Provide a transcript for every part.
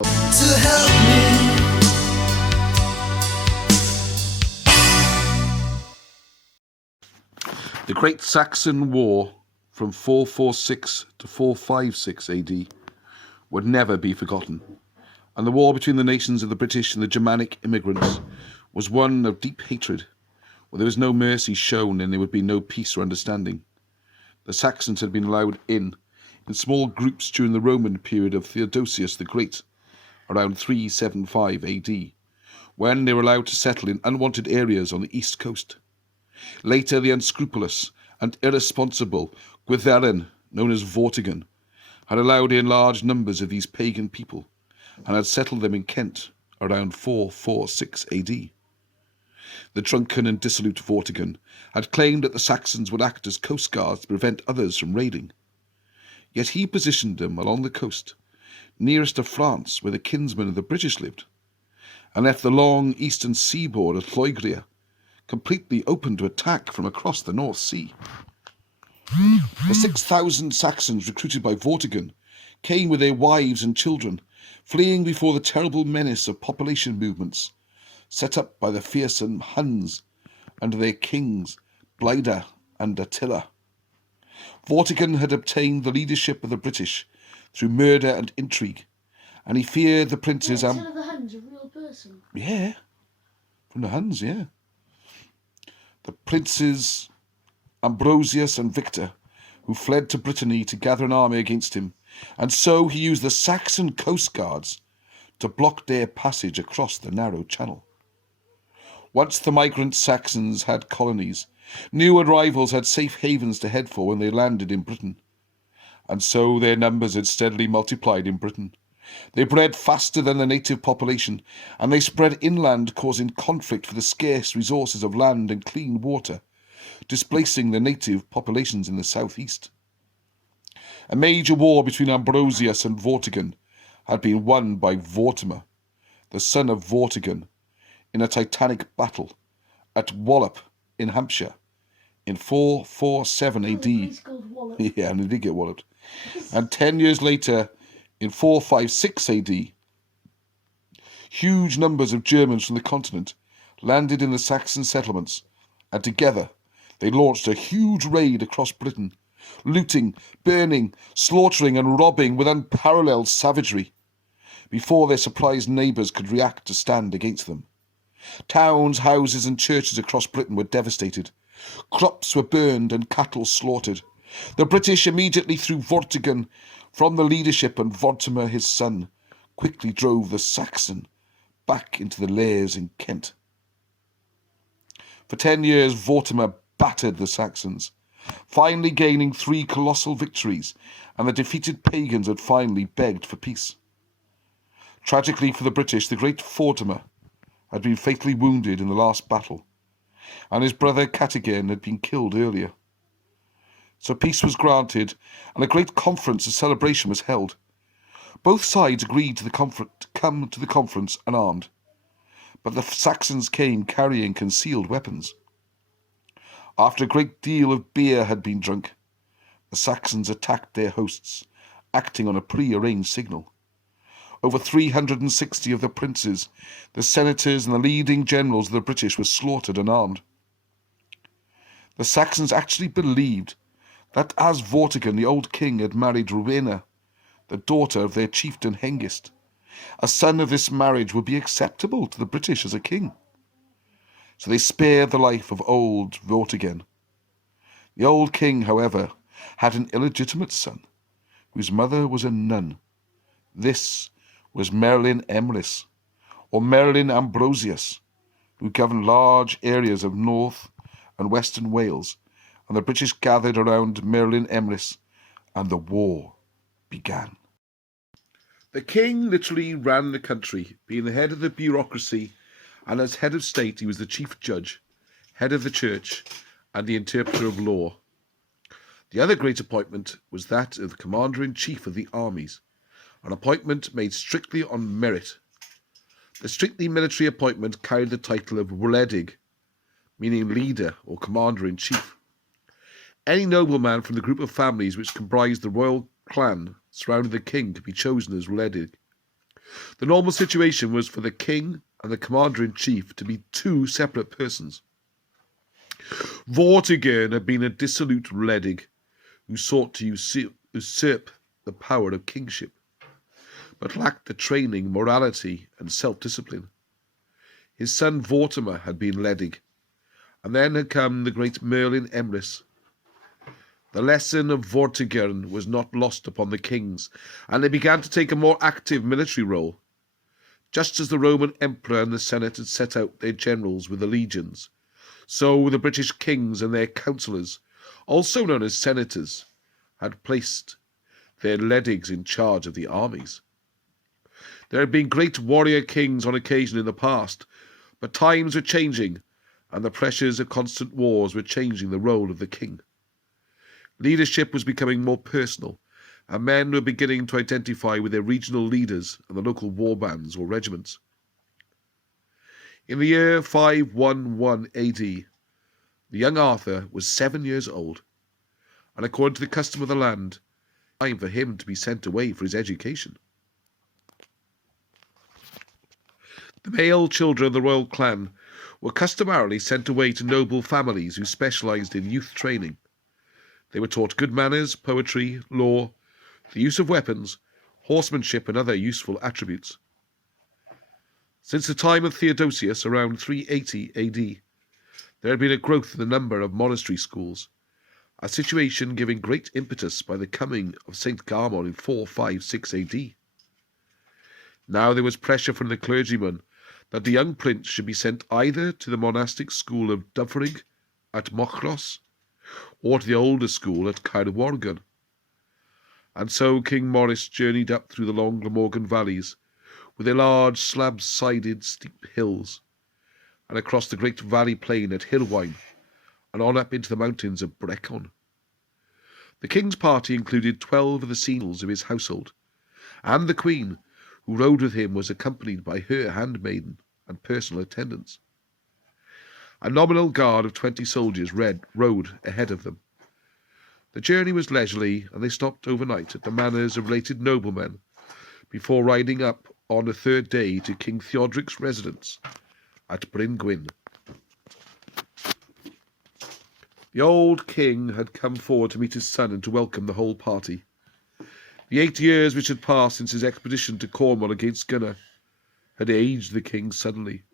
to help me. The Great Saxon War from 446 to 456 AD would never be forgotten, and the war between the nations of the British and the Germanic immigrants was one of deep hatred, where there was no mercy shown and there would be no peace or understanding. The Saxons had been allowed in small groups during the Roman period of Theodosius the Great, around 375 AD, when they were allowed to settle in unwanted areas on the east coast. Later, the unscrupulous and irresponsible Gwytherin, known as Vortigern, had allowed in large numbers of these pagan people and had settled them in Kent around 446 AD. The drunken and dissolute Vortigern had claimed that the Saxons would act as coast guards to prevent others from raiding. Yet he positioned them along the coast, nearest to France, where the kinsmen of the British lived, and left the long eastern seaboard of Lloegria completely open to attack from across the North Sea. The 6,000 Saxons recruited by Vortigern came with their wives and children, fleeing before the terrible menace of population movements set up by the fearsome Huns under their kings Blida and Attila. Vortigern had obtained the leadership of the British through murder and intrigue, and he feared the princes... Attila the Huns, a real person? Yeah, from the Huns, yeah. The princes Ambrosius and Victor, who fled to Brittany to gather an army against him, and so he used the Saxon coast guards to block their passage across the narrow channel. Once the migrant Saxons had colonies, new arrivals had safe havens to head for when they landed in Britain, and so their numbers had steadily multiplied in Britain. They bred faster than the native population, and they spread inland, causing conflict for the scarce resources of land and clean water, displacing the native populations in the southeast. A major war between Ambrosius and Vortigern had been won by Vortimer, the son of Vortigern, in a titanic battle at Wallop in Hampshire in 447 AD. Yeah, and they did get walloped. And 10 years later, in 456 AD, huge numbers of Germans from the continent landed in the Saxon settlements, and together they launched a huge raid across Britain, looting, burning, slaughtering and robbing with unparalleled savagery, before their surprised neighbours could react to stand against them. Towns, houses and churches across Britain were devastated. Crops were burned and cattle slaughtered. The British immediately threw Vortigern from the leadership, and Vortimer, his son, quickly drove the Saxon back into the lairs in Kent. For 10 years, Vortimer battered the Saxons, finally gaining 3 colossal victories, and the defeated pagans had finally begged for peace. Tragically for the British, the great Vortimer had been fatally wounded in the last battle, and his brother Catigern had been killed earlier. So peace was granted, and a great conference and celebration was held. Both sides agreed to come to the conference unarmed, but the Saxons came carrying concealed weapons. After a great deal of beer had been drunk, the Saxons attacked their hosts, acting on a pre-arranged signal. Over 360 of the princes, the senators and the leading generals of the British were slaughtered unarmed. The Saxons actually believed that as Vortigern, the old king, had married Rowena, the daughter of their chieftain Hengist, a son of this marriage would be acceptable to the British as a king. So they spared the life of old Vortigern. The old king, however, had an illegitimate son, whose mother was a nun. This was Merlin Emrys, or Merlin Ambrosius, who governed large areas of North and Western Wales, and the British gathered around Merlin Emrys, and the war began. The king literally ran the country, being the head of the bureaucracy, and as head of state he was the chief judge, head of the church, and the interpreter of law. The other great appointment was that of the commander-in-chief of the armies, an appointment made strictly on merit. The strictly military appointment carried the title of wledig, meaning leader or commander-in-chief. Any nobleman from the group of families which comprised the royal clan surrounding the king could be chosen as wledig. The normal situation was for the king and the commander-in-chief to be two separate persons. Vortigern had been a dissolute ledig who sought to usurp the power of kingship, but lacked the training, morality, and self-discipline. His son Vortimer had been ledig, and then had come the great Merlin Emrys. The lesson of Vortigern was not lost upon the kings, and they began to take a more active military role. Just as the Roman emperor and the Senate had set out their generals with the legions, so the British kings and their councillors, also known as senators, had placed their ledigs in charge of the armies. There had been great warrior kings on occasion in the past, but times were changing, and the pressures of constant wars were changing the role of the king. Leadership was becoming more personal, and men were beginning to identify with their regional leaders and the local war bands or regiments. In the year 511 AD, the young Arthur was 7 years old, and according to the custom of the land, time for him to be sent away for his education. The male children of the royal clan were customarily sent away to noble families who specialized in youth training. They were taught good manners, poetry, law, the use of weapons, horsemanship, and other useful attributes. Since the time of Theodosius, around 380 AD, there had been a growth in the number of monastery schools, a situation given great impetus by the coming of St. Garmon in 456 AD. Now there was pressure from the clergyman that the young prince should be sent either to the monastic school of Dyfrig at Mochros, or to the older school at Caerworgan. And so King Maurice journeyed up through the long Glamorgan valleys, with their large slab-sided steep hills, and across the great valley plain at Hirwain, and on up into the mountains of Brecon. The king's party included 12 of the seniors of his household, and the queen, who rode with him, was accompanied by her handmaiden and personal attendants. A nominal guard of 20 soldiers rode ahead of them. The journey was leisurely, and they stopped overnight at the manors of related noblemen before riding up on the third day to King Theodric's residence at Bryn Gwyn. The old king had come forward to meet his son and to welcome the whole party. The 8 years which had passed since his expedition to Cornwall against Gunnar had aged the king suddenly.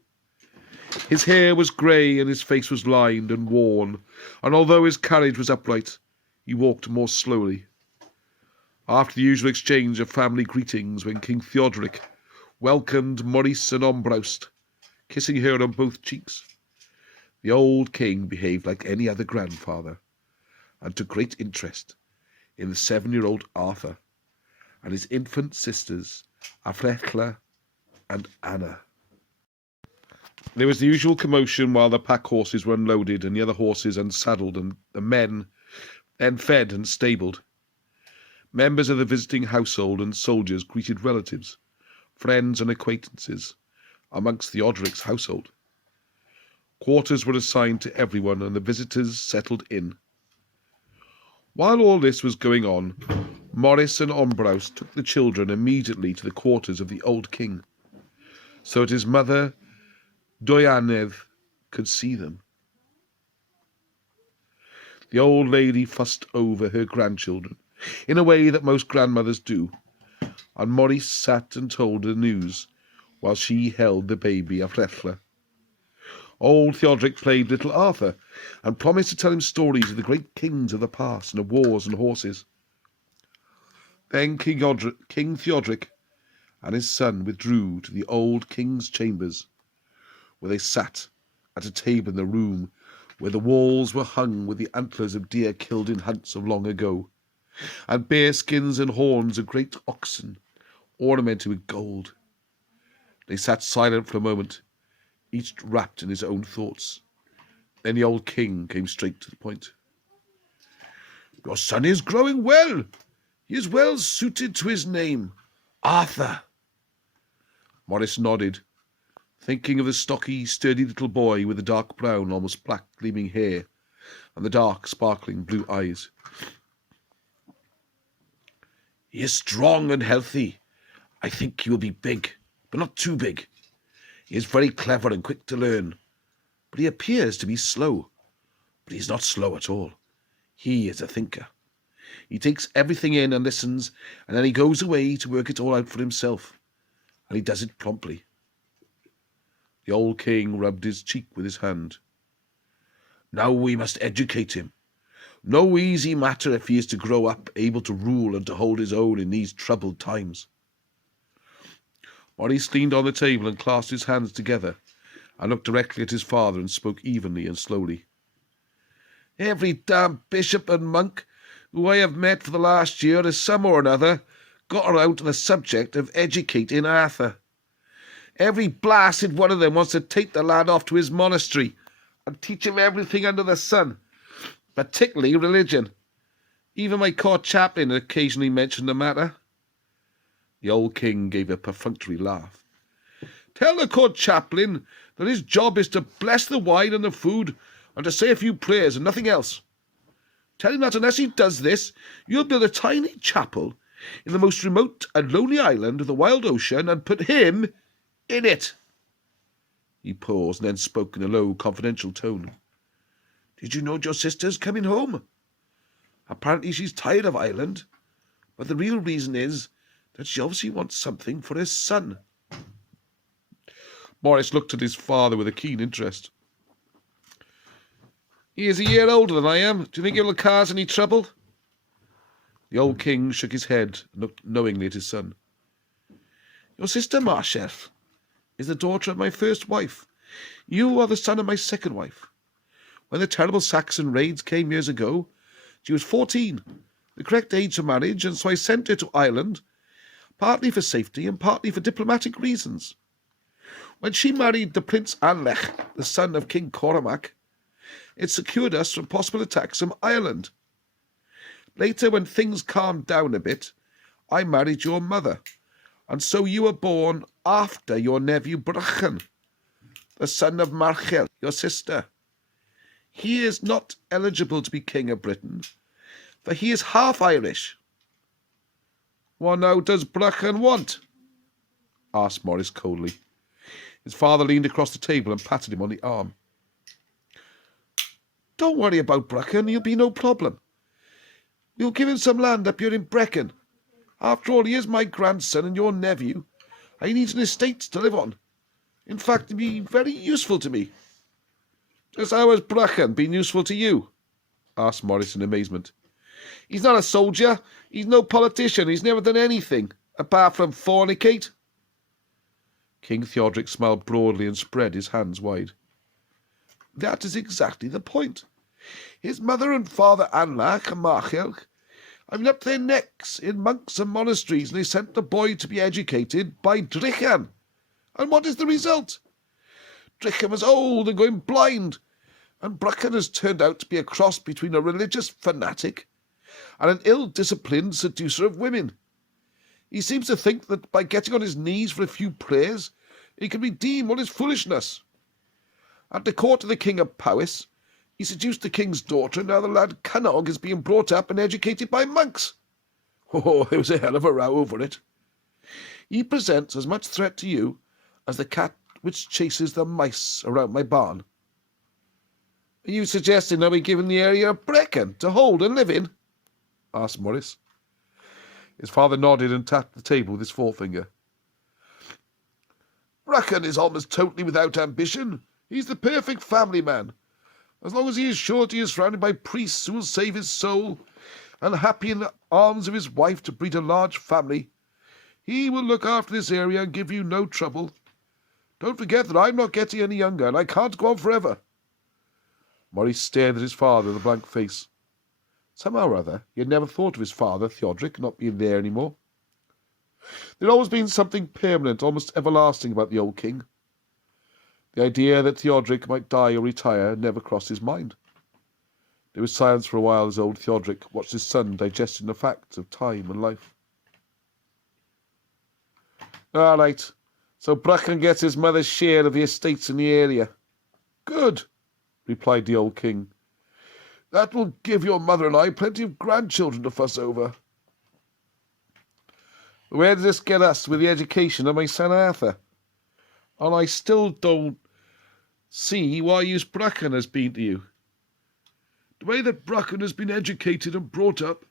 His hair was grey and his face was lined and worn, and although his carriage was upright, he walked more slowly. After the usual exchange of family greetings, when King Theodoric welcomed Maurice and Ombraust, kissing her on both cheeks, the old king behaved like any other grandfather, and took great interest in the 7-year-old Arthur and his infant sisters, Afrethla and Anna. There was the usual commotion while the pack horses were unloaded and the other horses unsaddled, and the men then fed and stabled. Members of the visiting household and soldiers greeted relatives, friends and acquaintances amongst Theodoric's household. Quarters were assigned to everyone, and the visitors settled in. While all this was going on, Maurice and Ombraust took the children immediately to the quarters of the old king, so that his mother, Dorianedd, could see them. The old lady fussed over her grandchildren, in a way that most grandmothers do, and Maurice sat and told the news while she held the baby Afrethla. Old Theodoric played little Arthur, and promised to tell him stories of the great kings of the past and of wars and horses. Then King Theodoric and his son withdrew to the old king's chambers, where they sat at a table in the room where the walls were hung with the antlers of deer killed in hunts of long ago, and bear skins and horns of great oxen ornamented with gold. They sat silent for a moment, each wrapped in his own thoughts. Then the old king came straight to the point. "Your son is growing well. He is well suited to his name, Arthur." Maurice nodded, thinking of the stocky, sturdy little boy with the dark brown, almost black gleaming hair and the dark, sparkling blue eyes. "He is strong and healthy, I think he will be big, but not too big. He is very clever and quick to learn, but he appears to be slow. But he is not slow at all. He is a thinker. He takes everything in and listens, and then he goes away to work it all out for himself, and he does it promptly. The old king rubbed his cheek with his hand. Now we must educate him. No easy matter if he is to grow up able to rule and to hold his own in these troubled times. Maurice leaned on the table and clasped his hands together and looked directly at his father and spoke evenly and slowly. Every damn bishop and monk who I have met for the last year has some or another got around to the subject of educating Arthur. Every blasted one of them wants to take the lad off to his monastery and teach him everything under the sun, particularly religion. Even my court chaplain occasionally mentioned the matter. The old king gave a perfunctory laugh. Tell the court chaplain that his job is to bless the wine and the food and to say a few prayers and nothing else. Tell him that unless he does this, you'll build a tiny chapel in the most remote and lonely island of the wild ocean and put him in it. He paused and then spoke in a low, confidential tone. Did you know your sister's coming home? Apparently she's tired of Ireland, but the real reason is that she obviously wants something for his son. Maurice looked at his father with a keen interest. He is a year older than I am. Do you think he'll cause any trouble? The old king shook his head and looked knowingly at his son. Your sister, Marshall, is the daughter of my first wife. You are the son of my second wife. When the terrible Saxon raids came years ago, she was 14, the correct age for marriage, and so I sent her to Ireland, partly for safety and partly for diplomatic reasons. When she married the Prince Anlech, the son of King Cormac, it secured us from possible attacks from Ireland. Later, when things calmed down a bit, I married your mother, and so you were born after your nephew Brychan, the son of Marchel, your sister. He is not eligible to be king of Britain, for he is half Irish. What now does Brychan want? Asked Maurice coldly. His father leaned across the table and patted him on the arm. Don't worry about Brychan, he'll be no problem. We'll give him some land up here in Brecon. After all, he is my grandson and your nephew. I need an estate to live on. In fact, he'd be very useful to me. Just how has Brychan been useful to you? Asked Maurice in amazement. He's not a soldier. He's no politician. He's never done anything, apart from fornicate. King Theodoric smiled broadly and spread his hands wide. That is exactly the point. His mother and father Anlach and Marchel have been up to their necks in monks and monasteries, and they sent the boy to be educated by Drychan. And what is the result? Drychan was old and going blind, and Brychan has turned out to be a cross between a religious fanatic and an ill-disciplined seducer of women. He seems to think that by getting on his knees for a few prayers, he can redeem all his foolishness. At the court of the king of Powys, he seduced the king's daughter, and now the lad Cynnog is being brought up and educated by monks. Oh, there was a hell of a row over it. He presents as much threat to you as the cat which chases the mice around my barn. Are you suggesting that we give him the area of Brecon to hold and live in? Asked Maurice. His father nodded and tapped the table with his forefinger. Brecon is almost totally without ambition. He's the perfect family man. As long as he is sure he is surrounded by priests who will save his soul, and happy in the arms of his wife to breed a large family, he will look after this area and give you no trouble. Don't forget that I'm not getting any younger, and I can't go on forever. Maurice stared at his father with a blank face. Somehow or other, he had never thought of his father, Theodoric, not being there any more. There had always been something permanent, almost everlasting about the old king. The idea that Theodoric might die or retire never crossed his mind. There was silence for a while as old Theodoric watched his son digesting the facts of time and life. All right, so Brychan gets his mother's share of the estates in the area. Good, replied the old king. That will give your mother and I plenty of grandchildren to fuss over. Where does this get us with the education of my son Arthur? And I still don't see why use Bracken has been to you. The way that Bracken has been educated and brought up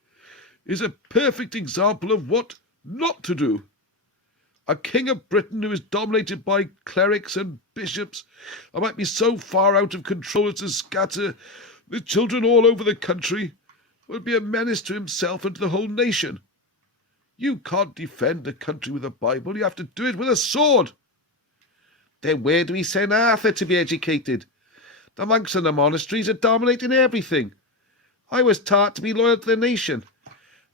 is a perfect example of what not to do. A king of Britain who is dominated by clerics and bishops and might be so far out of control as to scatter the children all over the country would be a menace to himself and to the whole nation. You can't defend a country with a Bible. You have to do it with a sword. Then where do we send Arthur to be educated? The monks and the monasteries are dominating everything. I was taught to be loyal to the nation,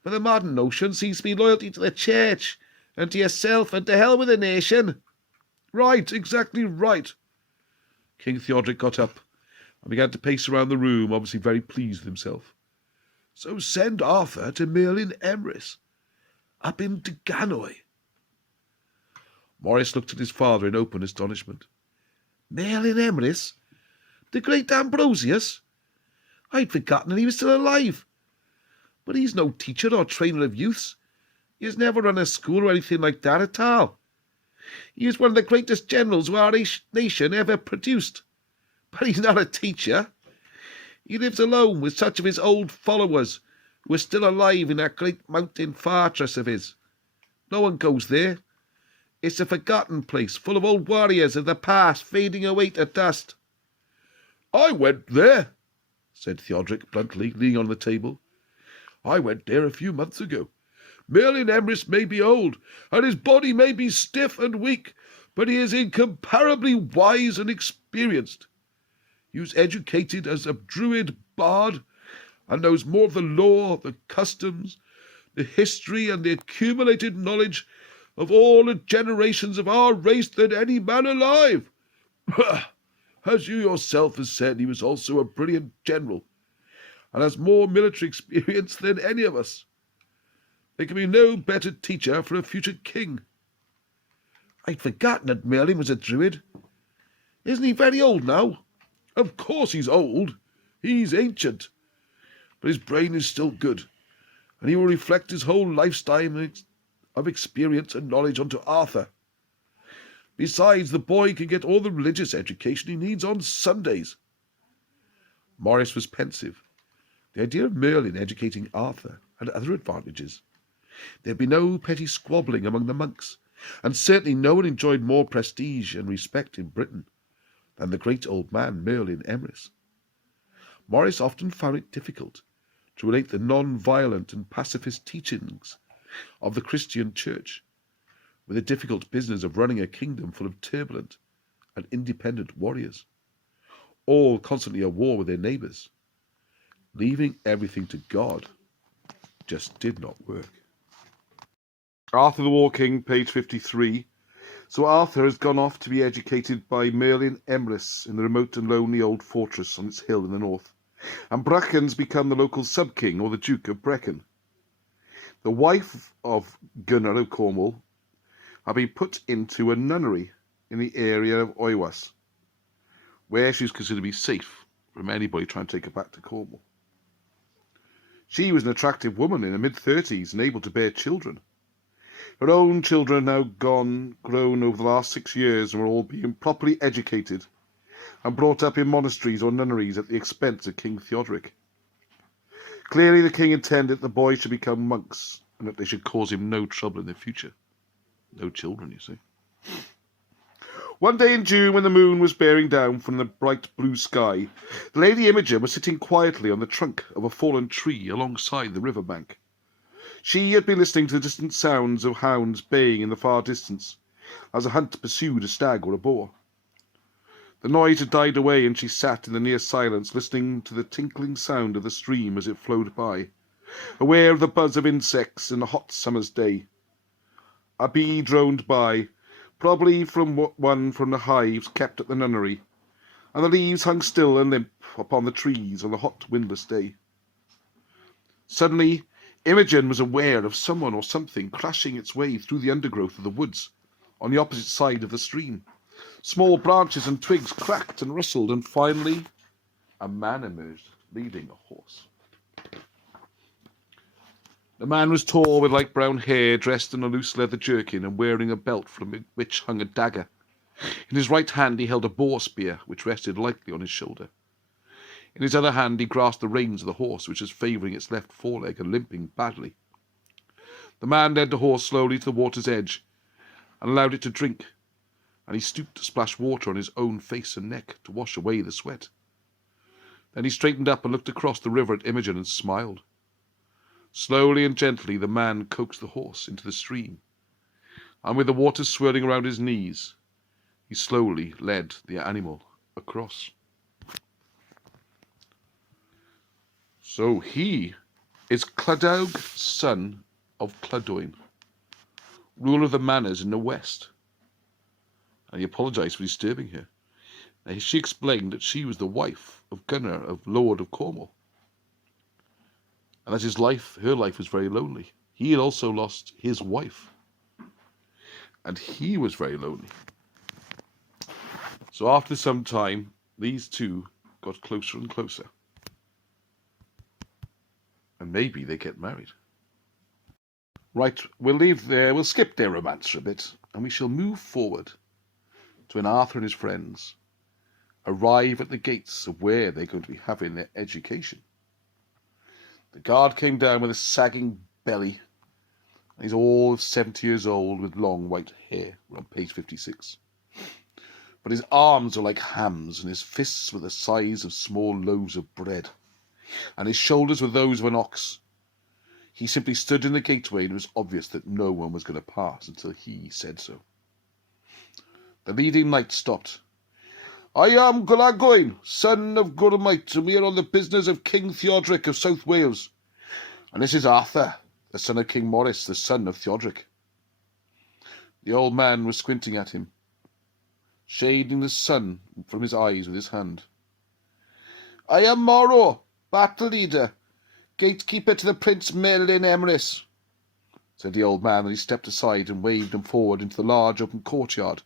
but the modern notion seems to be loyalty to the church and to yourself and to hell with the nation. Right, exactly right. King Theodoric got up and began to pace around the room, obviously very pleased with himself. So send Arthur to Merlin Emrys, up in Gannoy. Maurice looked at his father in open astonishment. Merlin Emrys? The great Ambrosius? I'd forgotten that he was still alive. But he's no teacher or trainer of youths. He has never run a school or anything like that at all. He is one of the greatest generals who our nation ever produced. But he's not a teacher. He lives alone with such of his old followers who are still alive in that great mountain fortress of his. No one goes there. It's a forgotten place, full of old warriors of the past fading away to dust. I went there, said Theodoric bluntly, leaning on the table. I went there a few months ago. Merlin Emrys may be old, and his body may be stiff and weak, but he is incomparably wise and experienced. He was educated as a druid bard, and knows more of the law, the customs, the history, and the accumulated knowledge of all the generations of our race than any man alive. As you yourself have said, he was also a brilliant general, and has more military experience than any of us. There can be no better teacher for a future king. I'd forgotten that Merlin was a druid. Isn't he very old now? Of course he's old. He's ancient. But his brain is still good, and he will reflect his whole lifetime of experience and knowledge onto Arthur. Besides, the boy can get all the religious education he needs on Sundays. Maurice was pensive. The idea of Merlin educating Arthur had other advantages. There'd be no petty squabbling among the monks, and certainly no one enjoyed more prestige and respect in Britain than the great old man Merlin Emrys. Maurice often found it difficult to relate the non-violent and pacifist teachings of the Christian Church with the difficult business of running a kingdom full of turbulent and independent warriors, all constantly at war with their neighbours. Leaving everything to God just did not work. Arthur the War King, page 53. So Arthur has gone off to be educated by Merlin Emrys in the remote and lonely old fortress on its hill in the north, and Bracken's become the local sub-king, or the Duke of Brecon. The wife of Gunnar of Cornwall had been put into a nunnery in the area of Oiwas, where she was considered to be safe from anybody trying to take her back to Cornwall. She was an attractive woman in her mid-30s and able to bear children. Her own children now grown over the last 6 years, and were all being properly educated and brought up in monasteries or nunneries at the expense of King Theodoric. Clearly the king intended the boys should become monks, and that they should cause him no trouble in the future. No children, you see. One day in June, when the moon was bearing down from the bright blue sky, the Lady Imogen was sitting quietly on the trunk of a fallen tree alongside the river bank. She had been listening to the distant sounds of hounds baying in the far distance, as a hunt pursued a stag or a boar. The noise had died away, and she sat in the near silence, listening to the tinkling sound of the stream as it flowed by, aware of the buzz of insects in a hot summer's day. A bee droned by, probably one from the hives kept at the nunnery, and the leaves hung still and limp upon the trees on the hot windless day. Suddenly Imogen was aware of someone or something crashing its way through the undergrowth of the woods on the opposite side of the stream. Small branches and twigs cracked and rustled, and finally a man emerged, leading a horse. The man was tall, with light brown hair, dressed in a loose leather jerkin and wearing a belt from which hung a dagger. In his right hand he held a boar spear, which rested lightly on his shoulder. In his other hand he grasped the reins of the horse, which was favouring its left foreleg and limping badly. The man led the horse slowly to the water's edge and allowed it to drink, and he stooped to splash water on his own face and neck to wash away the sweat. Then he straightened up and looked across the river at Imogen and smiled. Slowly and gently the man coaxed the horse into the stream, and with the water swirling around his knees, he slowly led the animal across. So he is Clodogh, son of Clodogh, ruler of the manors in the west. And he apologised for disturbing her. And she explained that she was the wife of Gunnar, of Lord of Cornwall, and that her life was very lonely. He had also lost his wife, and he was very lonely. So after some time, these two got closer and closer. And maybe they get married. Right, we'll skip their romance for a bit, and we shall move forward to when Arthur and his friends arrive at the gates of where they're going to be having their education. The guard came down with a sagging belly, and he's all of 70 years old with long white hair. We're on page 56. But his arms are like hams, and his fists were the size of small loaves of bread, and his shoulders were those of an ox. He simply stood in the gateway, and it was obvious that no one was going to pass until he said so. The leading knight stopped. "I am Gulagoin, son of Gurmite, and we are on the business of King Theodoric of South Wales. And this is Arthur, the son of King Maurice, the son of Theodoric." The old man was squinting at him, shading the sun from his eyes with his hand. "I am Morrow, battle leader, gatekeeper to the Prince Merlin Emrys," said the old man, and he stepped aside and waved him forward into the large open courtyard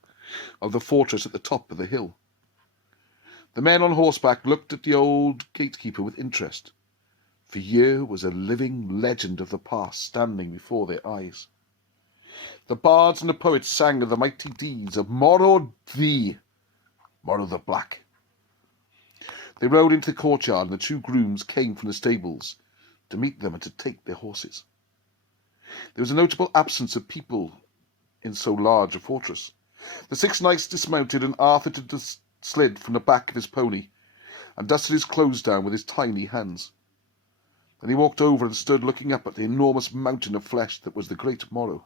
of the fortress at the top of the hill. The men on horseback looked at the old gatekeeper with interest, for here was a living legend of the past standing before their eyes. The bards and the poets sang of the mighty deeds of Morrow the Black. They rode into the courtyard, and the two grooms came from the stables to meet them and to take their horses. There was a notable absence of people in so large a fortress. The 6 knights dismounted, and Arthur slid from the back of his pony and dusted his clothes down with his tiny hands. Then he walked over and stood looking up at the enormous mountain of flesh that was the great Morrow.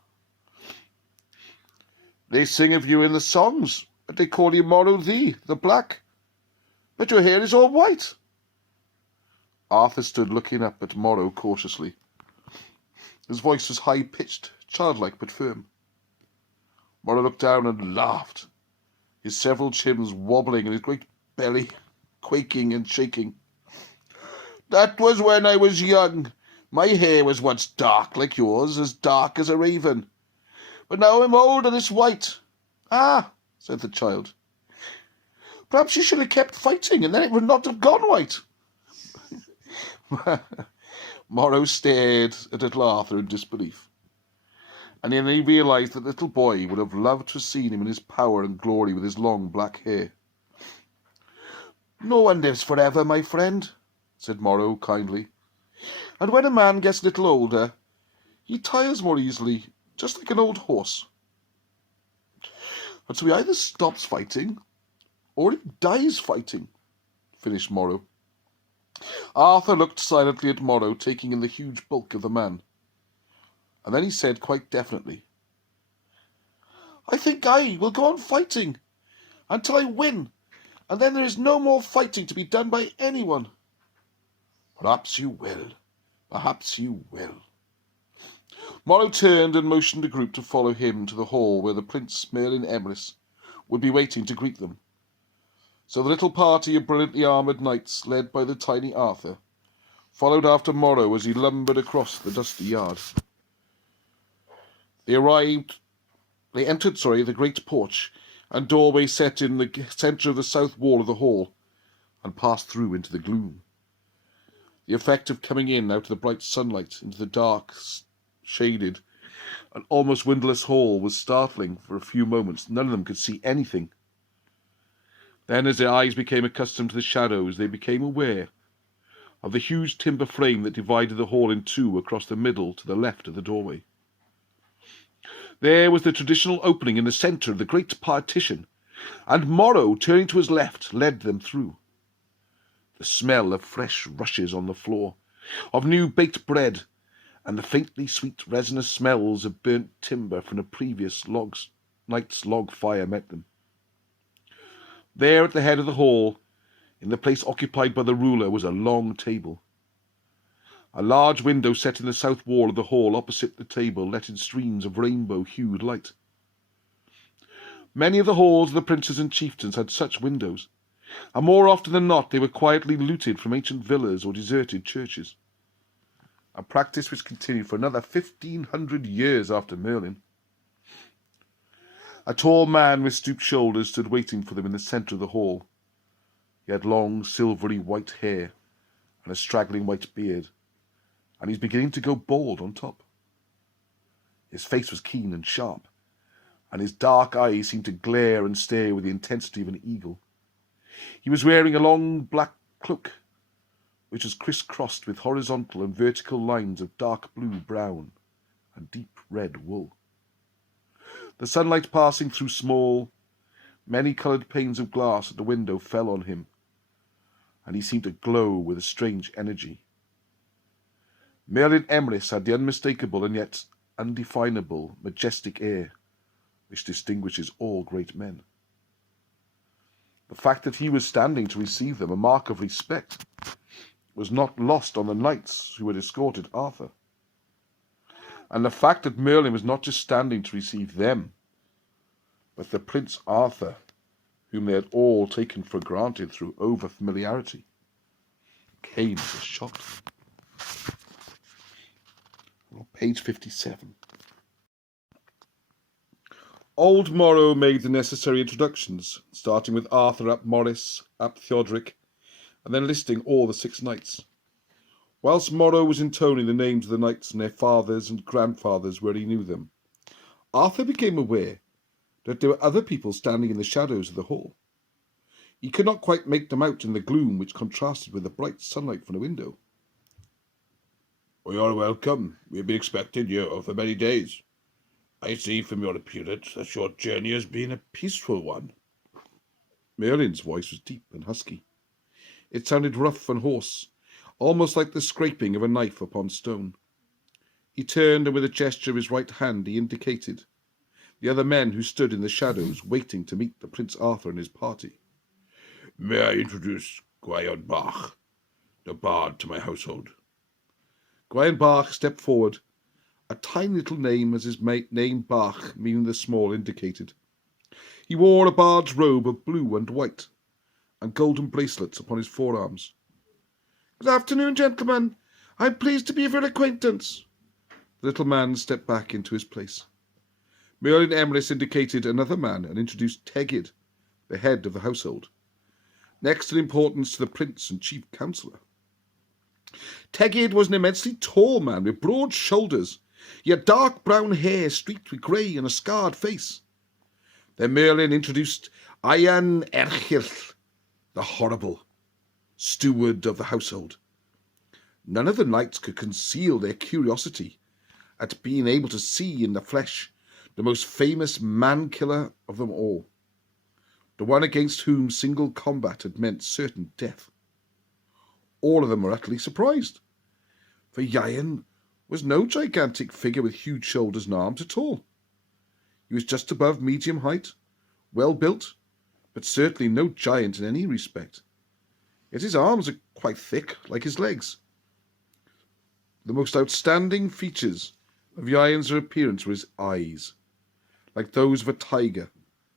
"They sing of you in the songs, but they call you Morrow the Black. But your hair is all white." Arthur stood looking up at Morrow cautiously. His voice was high-pitched, childlike but firm. Morrow looked down and laughed, his several chins wobbling and his great belly quaking and shaking. "That was when I was young. My hair was once dark like yours, as dark as a raven. But now I'm old and it's white." "Ah," said the child, "perhaps you should have kept fighting, and then it would not have gone white." Morrow stared at little Arthur in disbelief, and then he realised that the little boy would have loved to have seen him in his power and glory with his long black hair. "No one lives forever, my friend," said Morrow kindly. "And when a man gets a little older, he tires more easily, just like an old horse. And so he either stops fighting, or he dies fighting," finished Morrow. Arthur looked silently at Morrow, taking in the huge bulk of the man. And then he said quite definitely, "I think I will go on fighting until I win, and then there is no more fighting to be done by anyone." "Perhaps you will. Perhaps you will." Morrow turned and motioned the group to follow him to the hall where the Prince Merlin Emrys would be waiting to greet them. So the little party of brilliantly armoured knights, led by the tiny Arthur, followed after Morrow as he lumbered across the dusty yard. They entered the great porch and doorway set in the centre of the south wall of the hall, and passed through into the gloom. The effect of coming in out of the bright sunlight into the dark, shaded, and almost windowless hall was startling. For a few moments none of them could see anything. Then, as their eyes became accustomed to the shadows, they became aware of the huge timber frame that divided the hall in two across the middle to the left of the doorway. There was the traditional opening in the centre of the great partition, and Morrow, turning to his left, led them through. The smell of fresh rushes on the floor, of new baked bread, and the faintly sweet resinous smells of burnt timber from the previous night's log fire met them. There at the head of the hall, in the place occupied by the ruler, was a long table. A large window set in the south wall of the hall opposite the table let in streams of rainbow-hued light. Many of the halls of the princes and chieftains had such windows, and more often than not they were quietly looted from ancient villas or deserted churches, a practice which continued for another 1,500 years after Merlin. A tall man with stooped shoulders stood waiting for them in the centre of the hall. He had long, silvery white hair and a straggling white beard, and he was beginning to go bald on top. His face was keen and sharp, and his dark eyes seemed to glare and stare with the intensity of an eagle. He was wearing a long black cloak, which was crisscrossed with horizontal and vertical lines of dark blue, brown, and deep red wool. The sunlight passing through small, many-coloured panes of glass at the window fell on him, and he seemed to glow with a strange energy. Merlin Emrys had the unmistakable and yet undefinable, majestic air which distinguishes all great men. The fact that he was standing to receive them, a mark of respect, was not lost on the knights who had escorted Arthur. And the fact that Merlin was not just standing to receive them, but the Prince Arthur, whom they had all taken for granted through over-familiarity, came as a shock. Page 57. Old Morrow made the necessary introductions, starting with Arthur ap Morris, ap Theodoric, and then listing all the 6 knights. Whilst Morrow was intoning the names of the knights and their fathers and grandfathers where he knew them, Arthur became aware that there were other people standing in the shadows of the hall. He could not quite make them out in the gloom which contrasted with the bright sunlight from the window. "You are welcome. We have been expecting you for many days. I see from your appearance that your journey has been a peaceful one." Merlin's voice was deep and husky. It sounded rough and hoarse, almost like the scraping of a knife upon stone. He turned, and with a gesture of his right hand he indicated the other men who stood in the shadows waiting to meet the Prince Arthur and his party. "May I introduce Gwayon Bach, the bard to my household?" Gwayon Bach stepped forward, a tiny little name as his name Bach, meaning the small, indicated. He wore a bard's robe of blue and white, and golden bracelets upon his forearms. "Good afternoon, gentlemen. I am pleased to be of your acquaintance." The little man stepped back into his place. Merlin Emrys indicated another man and introduced Tegid, the head of the household, next in importance to the prince and chief counsellor. Tegid was an immensely tall man with broad shoulders. He had dark brown hair streaked with grey and a scarred face. Then Merlin introduced Ian Erchirth, the horrible steward of the household. None of the knights could conceal their curiosity at being able to see in the flesh the most famous man-killer of them all, the one against whom single combat had meant certain death. All of them were utterly surprised, for Ian was no gigantic figure with huge shoulders and arms at all. He was just above medium height, well built, but certainly no giant in any respect. Yet his arms are quite thick, like his legs. The most outstanding features of Ian's appearance were his eyes, like those of a tiger,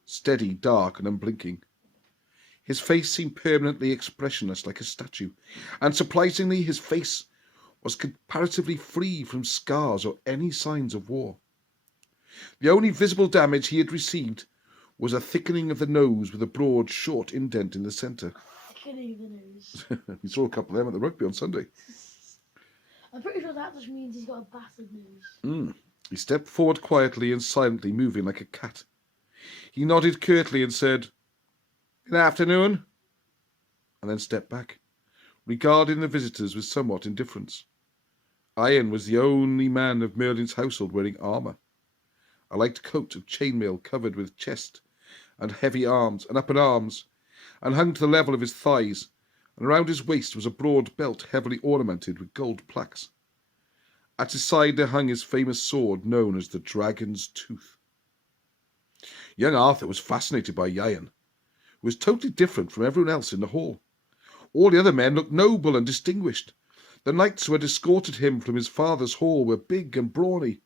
steady, dark, and unblinking. His face seemed permanently expressionless, like a statue, and surprisingly his face was comparatively free from scars or any signs of war. The only visible damage he had received was a thickening of the nose with a broad, short indent in the centre. can either news. You saw a couple of them at the rugby on Sunday. I'm pretty sure that just means he's got a battered nose. He stepped forward quietly and silently, moving like a cat. He nodded curtly and said, "Good afternoon," and then stepped back, regarding the visitors with somewhat indifference. Iron was the only man of Merlin's household wearing armour. A light coat of chainmail covered with chest and heavy arms and upper arms, and hung to the level of his thighs, and around his waist was a broad belt heavily ornamented with gold plaques. At his side there hung his famous sword known as the Dragon's Tooth. Young Arthur was fascinated by Iron, who was totally different from everyone else in the hall. All the other men looked noble and distinguished. The knights who had escorted him from his father's hall were big and brawny,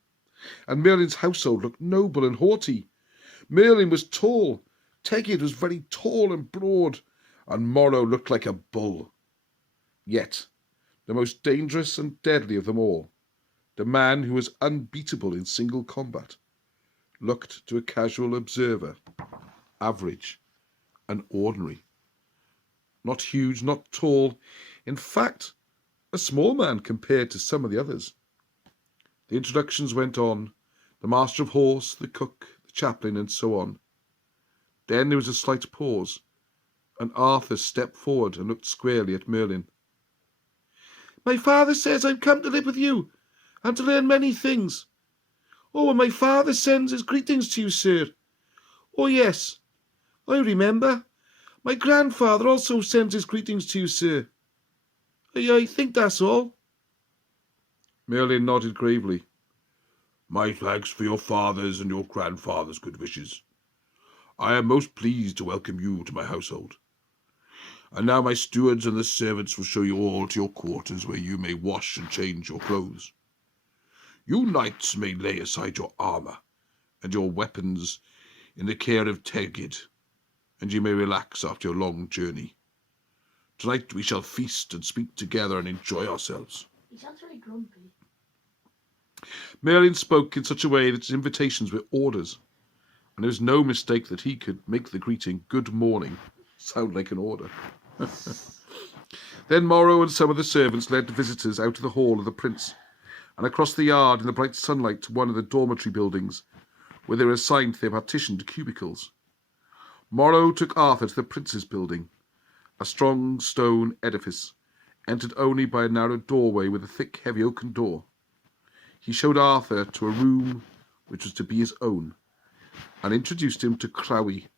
and Merlin's household looked noble and haughty. Merlin was tall, Tegid was very tall and broad, and Morrow looked like a bull. Yet, the most dangerous and deadly of them all, the man who was unbeatable in single combat, looked to a casual observer average and ordinary. Not huge, not tall, in fact, a small man compared to some of the others. The introductions went on, the master of horse, the cook, the chaplain, and so on. Then there was a slight pause, and Arthur stepped forward and looked squarely at Merlin. "My father says I'm come to live with you, and to learn many things. Oh, and my father sends his greetings to you, sir. Oh, yes, I remember. My grandfather also sends his greetings to you, sir. I think that's all." Merlin nodded gravely. "My thanks for your father's and your grandfather's good wishes. I am most pleased to welcome you to my household. And now my stewards and the servants will show you all to your quarters, where you may wash and change your clothes. You knights may lay aside your armour and your weapons in the care of Tegid, and you may relax after your long journey. Tonight we shall feast and speak together and enjoy ourselves." He sounds very grumpy. Merlin spoke in such a way that his invitations were orders, and there was no mistake that he could make the greeting "Good morning" sound like an order. Then Morrow and some of the servants led the visitors out of the hall of the prince, and across the yard in the bright sunlight to one of the dormitory buildings, where they were assigned their partitioned cubicles. Morrow took Arthur to the prince's building, a strong stone edifice, entered only by a narrow doorway with a thick, heavy oaken door. He showed Arthur to a room which was to be his own, and introduced him to Crowey,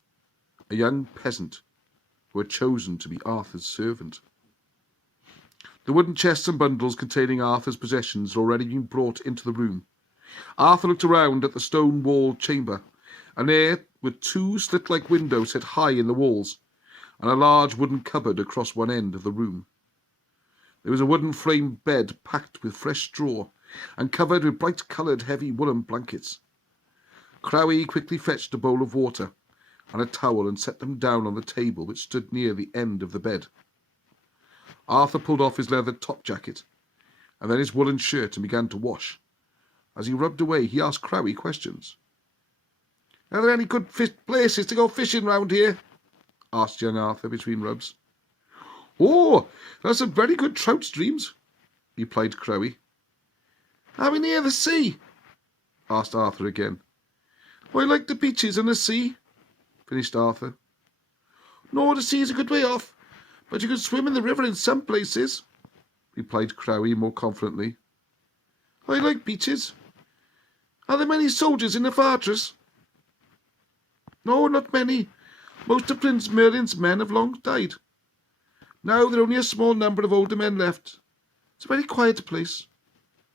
a young peasant who had chosen to be Arthur's servant. The wooden chests and bundles containing Arthur's possessions had already been brought into the room. Arthur looked around at the stone-walled chamber, and there were two slit-like windows set high in the walls, and a large wooden cupboard across one end of the room. There was a wooden-framed bed packed with fresh straw, and covered with bright-coloured heavy woolen blankets. Crowey quickly fetched a bowl of water and a towel and set them down on the table which stood near the end of the bed. Arthur pulled off his leather top-jacket, and then his woolen shirt, and began to wash. As he rubbed away, he asked Crowey questions. "Are there any good places to go fishing round here?" asked young Arthur between rubs. "Oh, there are some very good trout streams," replied Crowey. "Are we near the sea?" asked Arthur again. "I like the beaches and the sea," finished Arthur. "No, the sea is a good way off, but you can swim in the river in some places," replied Crowey more confidently. "I like beaches. Are there many soldiers in the fortress?" "No, not many. Most of Prince Merlin's men have long died. Now there are only a small number of older men left. It's a very quiet place.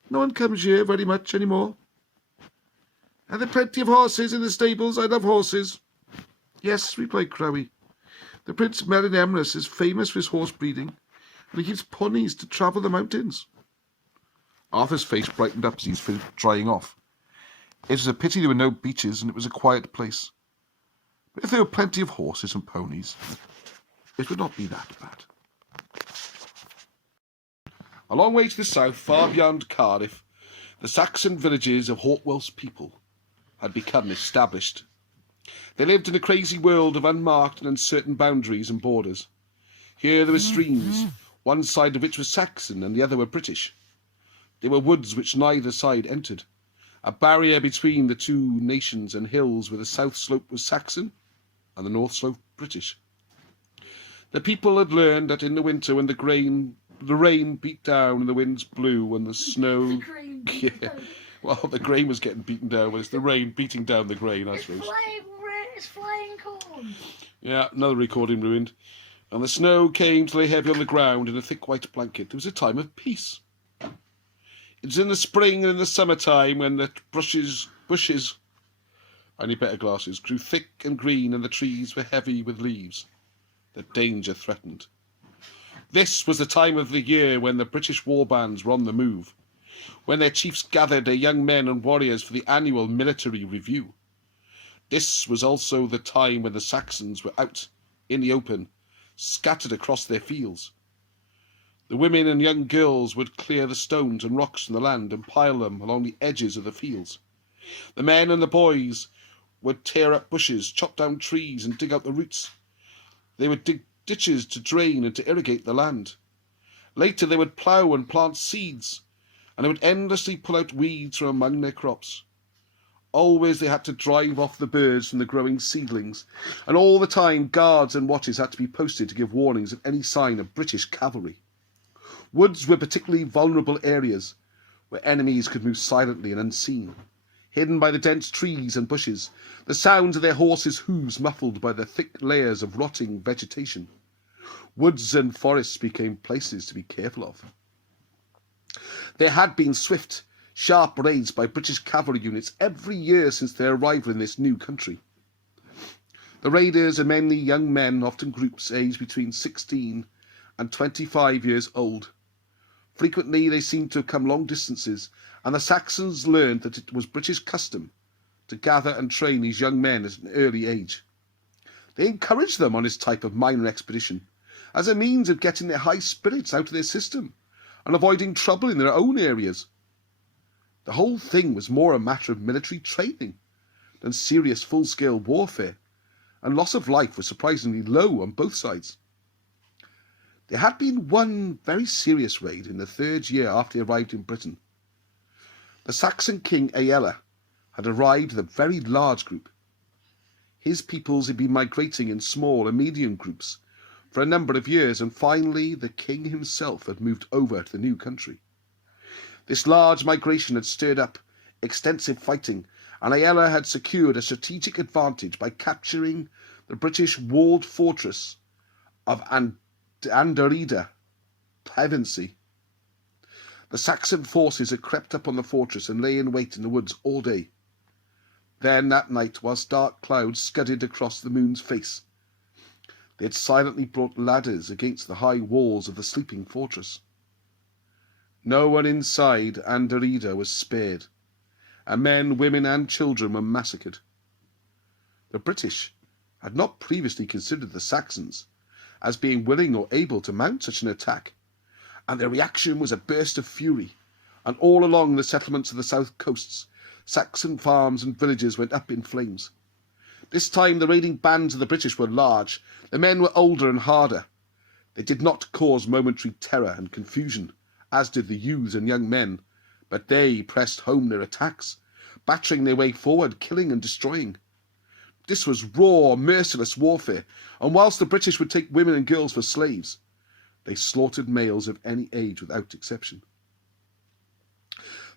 No one comes here very much any more." "Are there plenty of horses in the stables? I love horses." "Yes," replied Crowey. "The Prince Merlin Emrys is famous for his horse breeding, and he keeps ponies to travel the mountains." Arthur's face brightened up as he was finished drying off. It was a pity there were no beaches, and it was a quiet place. But if there were plenty of horses and ponies, it would not be that bad. A long way to the south, far beyond Cardiff, the Saxon villages of Hawkwell's people had become established. They lived in a crazy world of unmarked and uncertain boundaries and borders. Here there were streams, one side of which was Saxon and the other were British. There were woods which neither side entered, a barrier between the two nations, and hills where the south slope was Saxon and the north slope British. The people had learned that in the winter, when the rain beat down and the winds blew and the snow... Well, the grain was getting beaten down, but it's the rain beating down the grain, I suppose. It's flying corn. Yeah, another recording ruined. And the snow came to lay heavy on the ground in a thick white blanket. It was a time of peace. It was in the spring and in the summertime when the bushes, I need better glasses, grew thick and green and the trees were heavy with leaves. That danger threatened. This was the time of the year when the British war bands were on the move, when their chiefs gathered their young men and warriors for the annual military review. This was also the time when the Saxons were out in the open, scattered across their fields. The women and young girls would clear the stones and rocks from the land and pile them along the edges of the fields. The men and the boys would tear up bushes, chop down trees and dig out the roots. They would dig ditches to drain and to irrigate the land. Later they would plough and plant seeds, and they would endlessly pull out weeds from among their crops. Always they had to drive off the birds from the growing seedlings, and all the time guards and watches had to be posted to give warnings of any sign of British cavalry. Woods were particularly vulnerable areas where enemies could move silently and unseen, hidden by the dense trees and bushes, the sounds of their horses' hooves muffled by the thick layers of rotting vegetation. Woods and forests became places to be careful of. There had been swift, sharp raids by British cavalry units every year since their arrival in this new country. The raiders are mainly young men, often groups aged between 16 and 25 years old. Frequently they seemed to have come long distances, and the Saxons learned that it was British custom to gather and train these young men at an early age. They encouraged them on this type of minor expedition as a means of getting their high spirits out of their system and avoiding trouble in their own areas. The whole thing was more a matter of military training than serious full-scale warfare, and loss of life was surprisingly low on both sides. There had been one very serious raid in the third year after they arrived in Britain. The Saxon king Aella had arrived with a very large group. His peoples had been migrating in small and medium groups for a number of years, and finally the king himself had moved over to the new country. This large migration had stirred up extensive fighting, and Aella had secured a strategic advantage by capturing the British walled fortress of Anderida, Pevensey. The Saxon forces had crept up on the fortress and lay in wait in the woods all day. Then that night, whilst dark clouds scudded across the moon's face, they had silently brought ladders against the high walls of the sleeping fortress. No one inside Anderida was spared, and men, women and children were massacred. The British had not previously considered the Saxons as being willing or able to mount such an attack, and their reaction was a burst of fury, and all along the settlements of the south coasts, Saxon farms and villages went up in flames. This time the raiding bands of the British were large. The men were older and harder. They did not cause momentary terror and confusion, as did the youths and young men, but they pressed home their attacks, battering their way forward, killing and destroying. This was raw, merciless warfare, and whilst the British would take women and girls for slaves, they slaughtered males of any age without exception.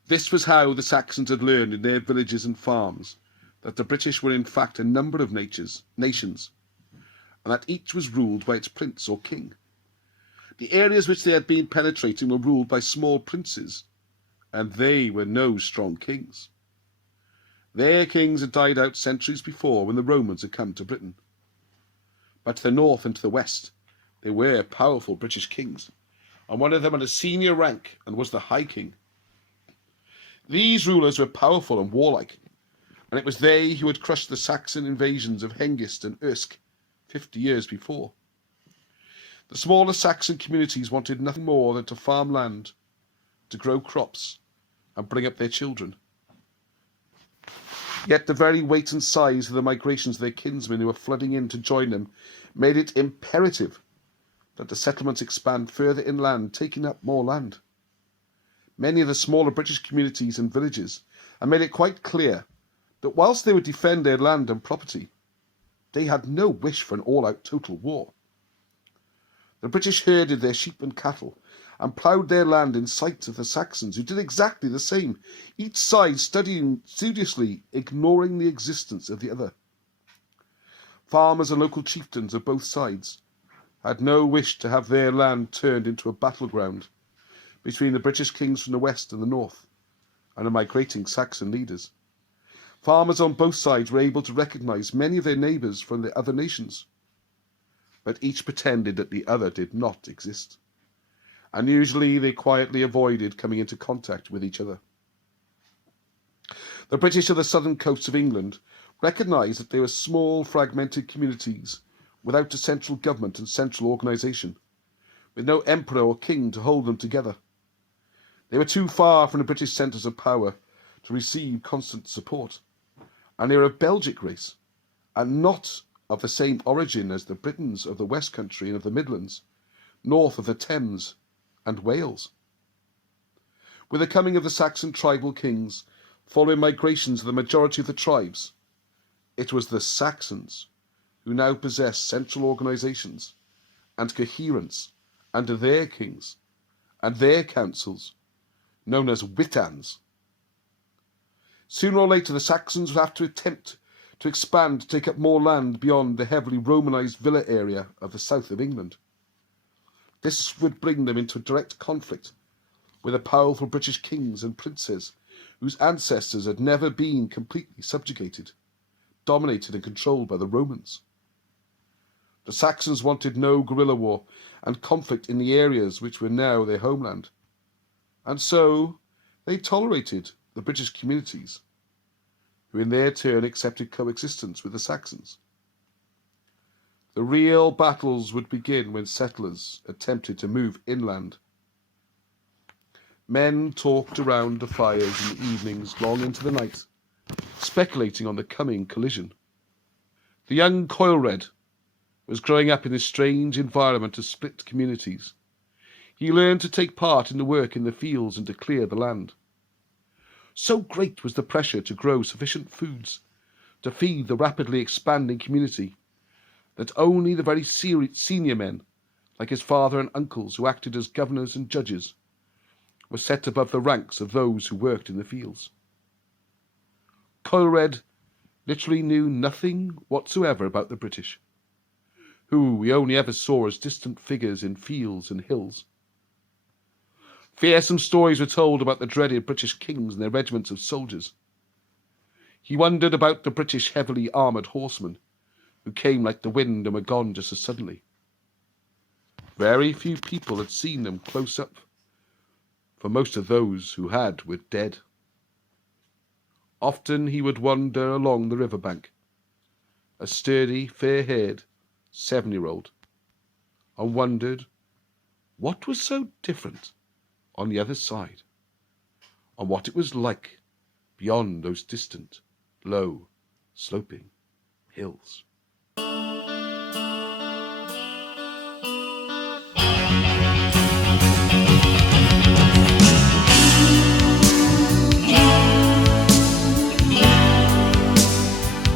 This was how the Saxons had learned in their villages and farms that the British were in fact a number of nations, and that each was ruled by its prince or king. The areas which they had been penetrating were ruled by small princes, and they were no strong kings. Their kings had died out centuries before when the Romans had come to Britain. But to the north and to the west, there were powerful British kings, and one of them had a senior rank and was the High King. These rulers were powerful and warlike, and it was they who had crushed the Saxon invasions of Hengist and Ersk 50 years before. The smaller Saxon communities wanted nothing more than to farm land, to grow crops, and bring up their children. Yet the very weight and size of the migrations of their kinsmen who were flooding in to join them made it imperative that the settlements expand further inland, taking up more land. Many of the smaller British communities and villages have made it quite clear that whilst they would defend their land and property, they had no wish for an all-out total war. The British herded their sheep and cattle and ploughed their land in sight of the Saxons, who did exactly the same, each side studying studiously, ignoring the existence of the other. Farmers and local chieftains of both sides had no wish to have their land turned into a battleground between the British kings from the west and the north and the migrating Saxon leaders. Farmers on both sides were able to recognise many of their neighbours from the other nations, but each pretended that the other did not exist, and usually they quietly avoided coming into contact with each other. The British of the southern coasts of England recognised that they were small, fragmented communities without a central government and central organisation, with no emperor or king to hold them together. They were too far from the British centres of power to receive constant support, and they were of Belgic race, and not of the same origin as the Britons of the West Country and of the Midlands, north of the Thames and Wales. With the coming of the Saxon tribal kings, following migrations of the majority of the tribes, it was the Saxons who now possessed central organisations and coherence under their kings and their councils, known as witans. Sooner or later, the Saxons would have to attempt to expand to take up more land beyond the heavily Romanised villa area of the south of England. This would bring them into direct conflict with the powerful British kings and princes whose ancestors had never been completely subjugated, dominated and controlled by the Romans. The Saxons wanted no guerrilla war and conflict in the areas which were now their homeland, and so they tolerated the British communities, who in their turn accepted coexistence with the Saxons. The real battles would begin when settlers attempted to move inland. Men talked around the fires in the evenings long into the night, speculating on the coming collision. The young Coelred was growing up in this strange environment of split communities. He learned to take part in the work in the fields and to clear the land. So great was the pressure to grow sufficient foods to feed the rapidly expanding community that only the very senior men, like his father and uncles who acted as governors and judges, were set above the ranks of those who worked in the fields. Coelred literally knew nothing whatsoever about the British, who we only ever saw as distant figures in fields and hills. Fearsome stories were told about the dreaded British kings and their regiments of soldiers. He wondered about the British heavily armoured horsemen, who came like the wind and were gone just as suddenly. Very few people had seen them close up, for most of those who had were dead. Often he would wander along the riverbank, a sturdy, fair-haired 7-year-old, and wondered what was so different on the other side, and what it was like beyond those distant, low, sloping hills.